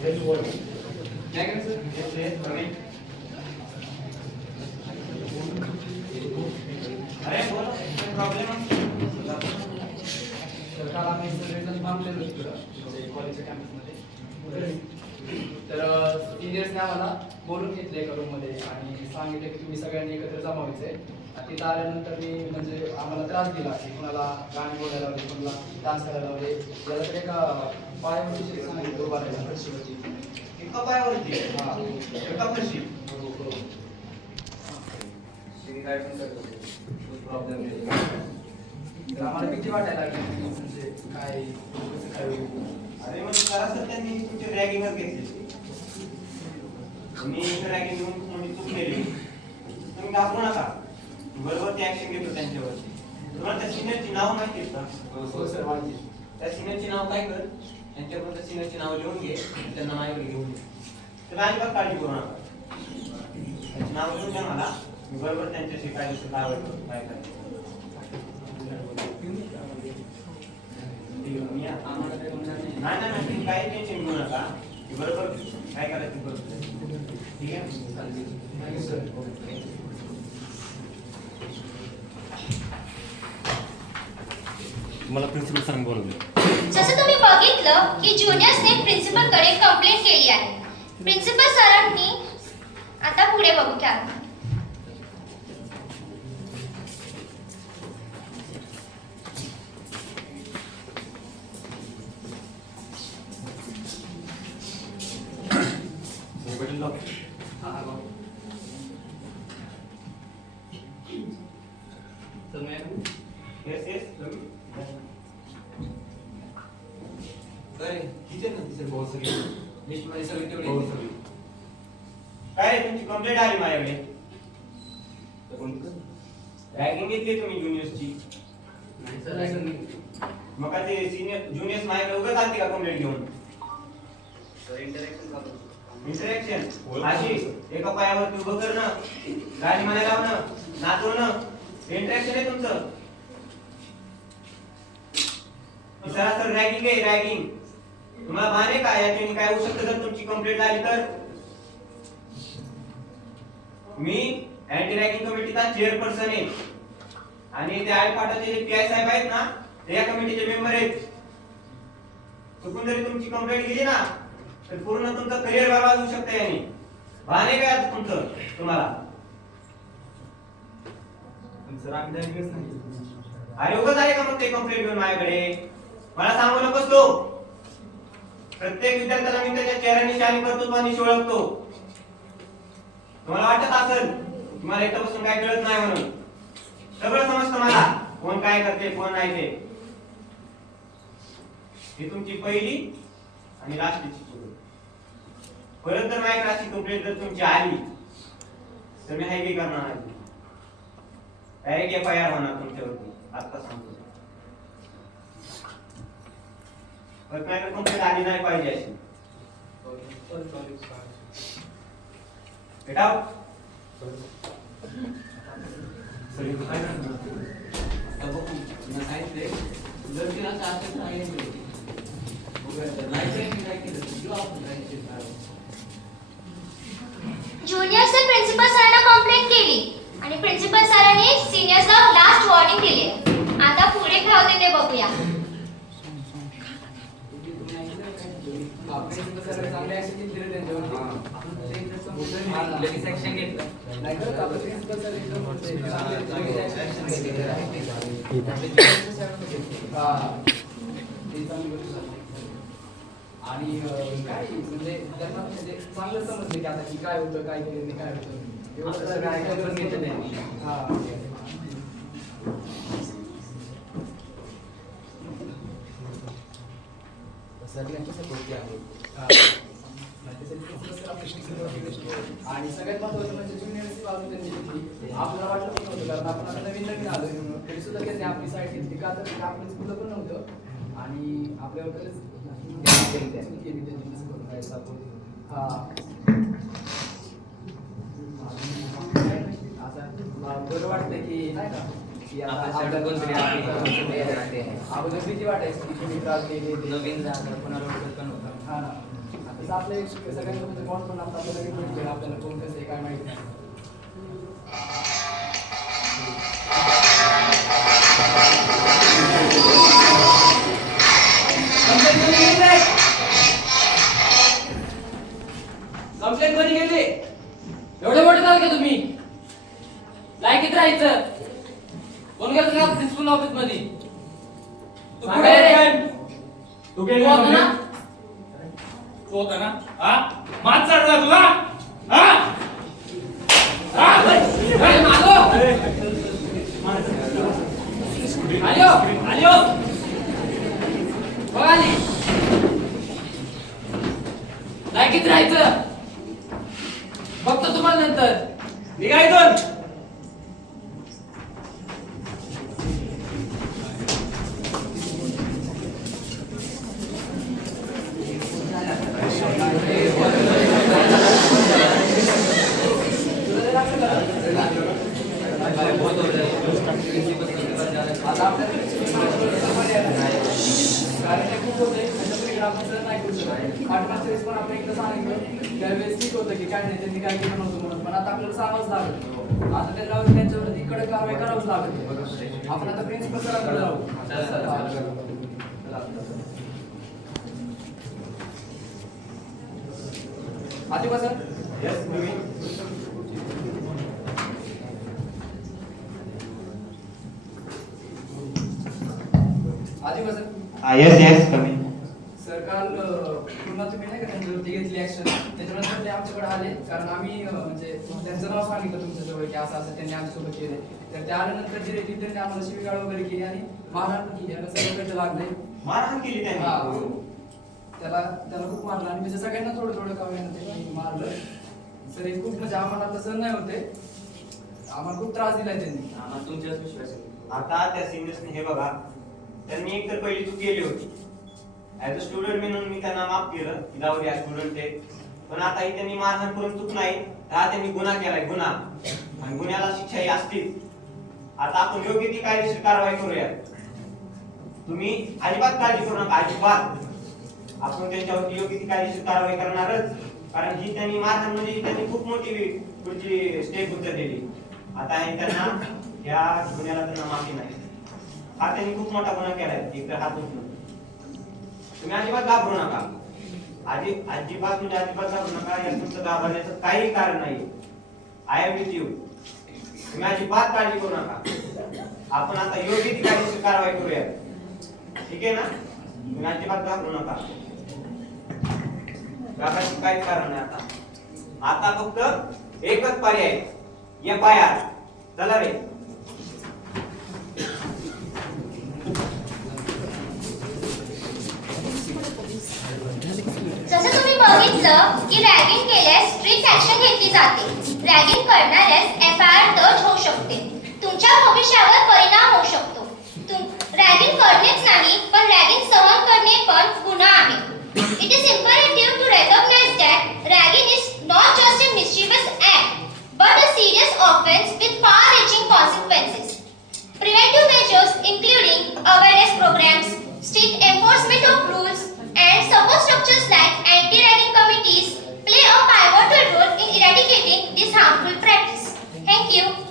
अरे बोलो प्रॉब्लेम काल आम्ही सगळेजण थांबलेलो इकडं कॉलेजच्या कॅम्पसमध्ये. तर सिनियर्सने आम्हाला बोलून घेतले एका रूममध्ये आणि सांगितले की तुम्ही सगळ्यांनी एकत्र जमा व्हायचे. तिथं आल्यानंतर मी म्हणजे आम्हाला त्रास दिला की कुणाला गाणी बोलायला लावले, कुणाला डान्स करायला लावले. याला तर एका पायावरती सांगितलं उभा राहायला फरशीवरती. एका पायावरती हां एका फरशी काय पण करतो प्रॉब्लेम नाही. तर आम्हाला भीती वाटायला लागली म्हणजे काय कसं काय होईल. अरे मग सरासर त्यांनी तुमची रॅगिंगच घेतली. मी रॅगिंग घेऊन तुम्ही चूक केली तुम्ही घाबरू नका. बरोबर ते ऍक्शन घेतो त्यांच्यावरती. तुम्हाला त्या सिनियरची नाव माहिती आहेत का? हो सर माहिती. त्या सिनियरची नाव काय कर त्यांच्याबद्दल सिनियरची नाव लिहून घे त्यांना माझ्याकडे घेऊन ये. तुम्ही अजिबात काळजी करू नका. त्यांची नाव लिहून द्या मला. मी बरोबर त्यांच्याशी काय आवडतो काय करायचं. नाही नाही तुम्ही काही टेन्शन घेऊ नका. बरोबर काय करायचं बरोबर. ठीक आहे थँक्यू सर. मला प्रिन्सिपल सरांनी बोलवलं. जसं तुम्ही बघितलं की ज्युनियर्सने प्रिन्सिपलकडे कंप्लेंट केली आहे. प्रिन्सिपल सरांनी आता पुढे बघू क्या. येस येस काय रे तुमची कंप्लेंट आली माझ्याकडे. रॅगिंग घेतली तुम्ही ज्युनियर्सची. मग ते सिनियर ज्युनियर्स माझ्याकडे उगाच आलते का कंप्लेंट घेऊन. इंटरॅक्शन अशी एका पायावरती उभं करणं, गाणी म्हणायला लावणं, नाचवणं, इंटरॅक्शन आहे तुमचं. सरासर रॅगिंग आहे रॅगिंग. तुम्हाला भान आहे का याच्याने काय होऊ शकतं जर तुमची कंप्लेंट आली तर. मी अँटी रॅगिंग कमिटीचा चेअरपर्सन आहे आणि ते आळपाटाचे जे पीआय साहेब आहेत ना ते या कमिटीचे मेंबर आहेत. चुकून जरी तुमची कंप्लेंट गेली ना तर पूर्ण तुमचं करिअर बरबाद होऊ शकतं याने. भान आहे का तुमचं तुम्हाला. सर आम्ही डायरेक्टच नाही. अरे उगाच आहे का मग ते कंप्लेंट घेऊन माझ्याकडे. मला सांगू नकोस तो. प्रत्येक विद्यार्थ्याला मी त्याच्या चेहऱ्याने शाईन करतो आणि ओळखतो. तुम्हाला वाटत असेल तुम्हाला इथं बसून काय कळत नाही म्हणून. सगळं समजतं मला कोण काय करते कोण नाही ते. ही तुमची पहिली आणि लास्टची चूक. परत जर माझ्याकडे अशी कंप्लेंट जर तुमची आली तर मी हायवे करणार नाही. डायरेक्ट एफआयआर होणार तुमच्यावरती. आता सांगतो. पण माझ्याकडे कंप्लेंट आली नाही पाहिजे अशी. बेटा ज्युनियर्सने प्रिन्सिपल सरांना कंप्लेंट केली आणि प्रिन्सिपल सरांनी सिनियर्सला लास्ट वॉर्निंग दिली. आता पुढे काय होते ते बघूया. चांगले ऍक्शन दिले त्यांच्यावर. लगेच ऍक्शन घेतलं नाही करत आपलं प्रिन्सिपल सर एकदम आणि काय म्हणजे त्यांना म्हणजे चांगलं समजलं की आता की काय होतं काय केलं काय होतं एवढं सगळं ऐकायला घेतलं नाही. आणि सगळ्यात महत्त्वाचं म्हणजे ज्युनियरची बाजू त्यांनी घेतली. आपल्याला वाटलं पण नव्हतं कारण आपण आता नवीन नवीन आलो तरी सुद्धा त्यांनी आपली साईड घेतली का तर आपण स्कूलला पण नव्हतं आणि आपल्यावर बरं वाटतं की नाही का की अगोदर भीती वाटायची की तुम्ही त्रास केले नवीन कोणाला पण होता. त्याचा आपलं एक सगळ्यांसोबत बॉन्ड पण आपल्याला रिपोर्ट केला आपल्याला कोण कसं आहे काय माहिती नाही. कंप्लेंट कोणी केली? एवढे मोठे झाले का तुम्ही? लायकीत राहायचं. कोण गेलं का प्रिन्सिपल ऑफिस मध्ये? तू कुठे रे? तू केली तू होता ना? तू होता ना? हा? मात चढला तुला? हा? हा? अरे मागो! आलो! आलो. बघ आली. लायकीत राहायचं. बघतो तुम्हाला नंतर. निघा इथून. आता आपल्याला कारण ते खूप होते त्याच्यामुळे आपण सर नाही करू शकत. आठवड्याच्या वेळेस पण आपण एकदा सांगितलं त्यावेळेस ठीक होतं की काय नाही त्यांनी काय केलं नव्हतं म्हणून, पण आता आपल्याला सांगावंच लागत. आता त्यांना त्यांच्यावरती कडक कारवाई करावंच लागत. आपण आता प्रिन्सिपल सरांकडे जाऊ. आधी सर Yes, तुम्ही. आधी सर Yes, कमी. सर काल पुन्हा तुम्ही नाही का त्यांच्यावरती घेतली ऍक्शन त्याच्यानंतर ते आमच्याकडे आले कारण आम्ही म्हणजे त्यांचं नाव सांगितलं तुमच्याजवळ की असं असं त्यांनी आमच्यासोबत केले. तर ते आल्यानंतर जे रेती त्यांनी आम्हाला शिवीगाळ वगैरे केली आणि मारहाण पण केली आणि सगळं लागले. मारहाण केली हा. त्यांनी. त्याला त्याला खूप मारलं आणि म्हणजे सगळ्यांना थोडं थोडं काव्यानं ते मारलं. सर हे खूप म्हणजे आम्हाला आता सहन नाही होते. आम्हाला खूप त्रास दिलाय त्यांनी. आम्हाला तुमच्यावर विश्वास आहे. आता त्या सिनियर्सने हे बघा, त्यांनी एक तर पहिली चूक केली होती. ऍज अ स्टुडंट म्हणून मी त्यांना माफ केलं की जाऊ द्या स्टुडंट ते, पण आता ही त्यांनी मारहाण करून चूक नाही, हा त्यांनी गुन्हा केलाय गुन्हा, आणि गुन्ह्याला शिक्षा ही असतील. आता आपण योग्य ती कायदेशीर कारवाई करूया. तुम्ही अजिबात काळजी करू नका, अजिबात. आपण त्यांच्यावरती योग्य ती कायदेशीर कारवाई करणारच, कारण ही त्यांनी मारहाण म्हणजे त्यांनी खूप मोठी पुढची स्टेप उचललेली. आता हे त्यांना या गुन्ह्याला त्यांना माफी नाही. हा त्यांनी खूप मोठा गुन्हा केलाय, एक तर हात उचलून. तुम्ही अजिबात घाबरू नका, अजिबात म्हणजे अजिबात घाबरू नका. या तुमचं घाबरण्याचं काही कारण नाही. I am with you. तुम्ही अजिबात काळजी करू नका. आपण आता योग्य ती कायदेशीर कारवाई करूया, ठीक आहे ना? तुम्ही अजिबात घाबरू नका. घाबरायचं काहीच कारण नाही. आता फक्त एकच पर्याय, FIR. चला रे. जसं तुम्ही बघितलं की रॅगिंग केल्यास स्ट्रिक्ट ऍक्शन घेतली जाते. रॅगिंग करणाऱ्यास FIR दर्ज होऊ शकते. तुमच्या भविष्यावर परिणाम होऊ शकतो. रॅगिंग करणेच नाही, पण रॅगिंग सहन करणे पण गुन्हा आहे. It is imperative to recognize that ragging is not just a mischievous act, but a serious offense with far-reaching consequences. Preventive measures including awareness programs, strict enforcement of rules, and support structures like anti-ragging committees play a pivotal role in eradicating this harmful practice. Thank you.